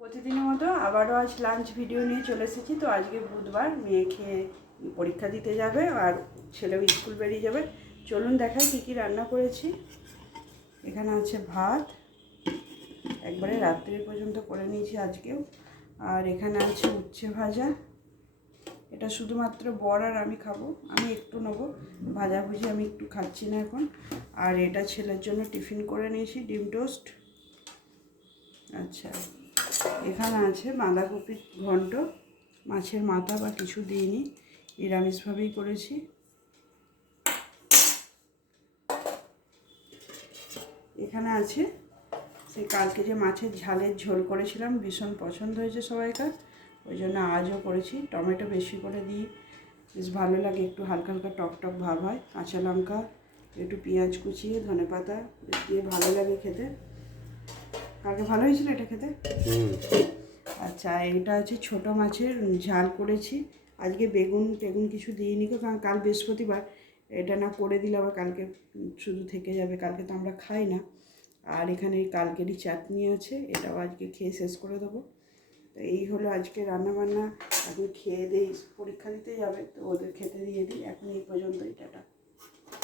প্রতিদিনের মতো আবারও আজ লাঞ্চ ভিডিও নিয়ে চলে এসেছি। তো আজকে বুধবার, মেয়ে খেয়ে পরীক্ষা দিতে যাবে আর ছেলেও স্কুল বেরিয়ে যাবে। চলুন দেখাই কী কী রান্না করেছি। এখানে আছে ভাত, একবারে রাত্রি পর্যন্ত করে নিয়েছি আজকেও। আর এখানে আছে উচ্ছে ভাজা, এটা শুধুমাত্র বর আর আমি খাবো, আমি একটু নেবো, ভাজাভুজি আমি একটু খাচ্ছি না এখন। আর এটা ছেলের জন্য টিফিন করে নিয়েছি, ডিম টোস্ট। আচ্ছা, এখানে আছে বাঁধাকপির ঘন্ট, মাছের মাথা বা কিছু দিইনি, নিরামিষভাবেই করেছি। এখানে আছে সেই কালকে যে মাছের ঝালের ঝোল করেছিলাম, ভীষণ পছন্দ হয়েছে সবাইকার, ওই জন্য আজও করেছি। টমেটো বেশি করে দিই, বেশ ভালো লাগে, একটু হালকা হালকা টক টক ভাব হয়। কাঁচা লঙ্কা, একটু পেঁয়াজ কুচিয়ে, ধনেপাতা দিয়ে ভালো লাগে খেতে। কালকে ভালো হয়েছিল এটা খেতে। আচ্ছা, এটা হচ্ছে ছোটো মাছের ঝাল করেছি। আজকে বেগুন কিছু দিইনি, কারণ কাল বৃহস্পতিবার, এটা না করে দিলে আবার কালকে শুধু থেকে যাবে, কালকে তো আমরা খাই না। আর এখানে কালকেরই চাটনি আছে, এটাও আজকে খেয়ে শেষ করে দেবো। তো এই হলো আজকে রান্নাবান্না। এখন খেয়ে দিই, পরীক্ষা দিতে যাবে তো ওদের খেতে দিয়ে দিই। এখন এই পর্যন্তই, টাটা।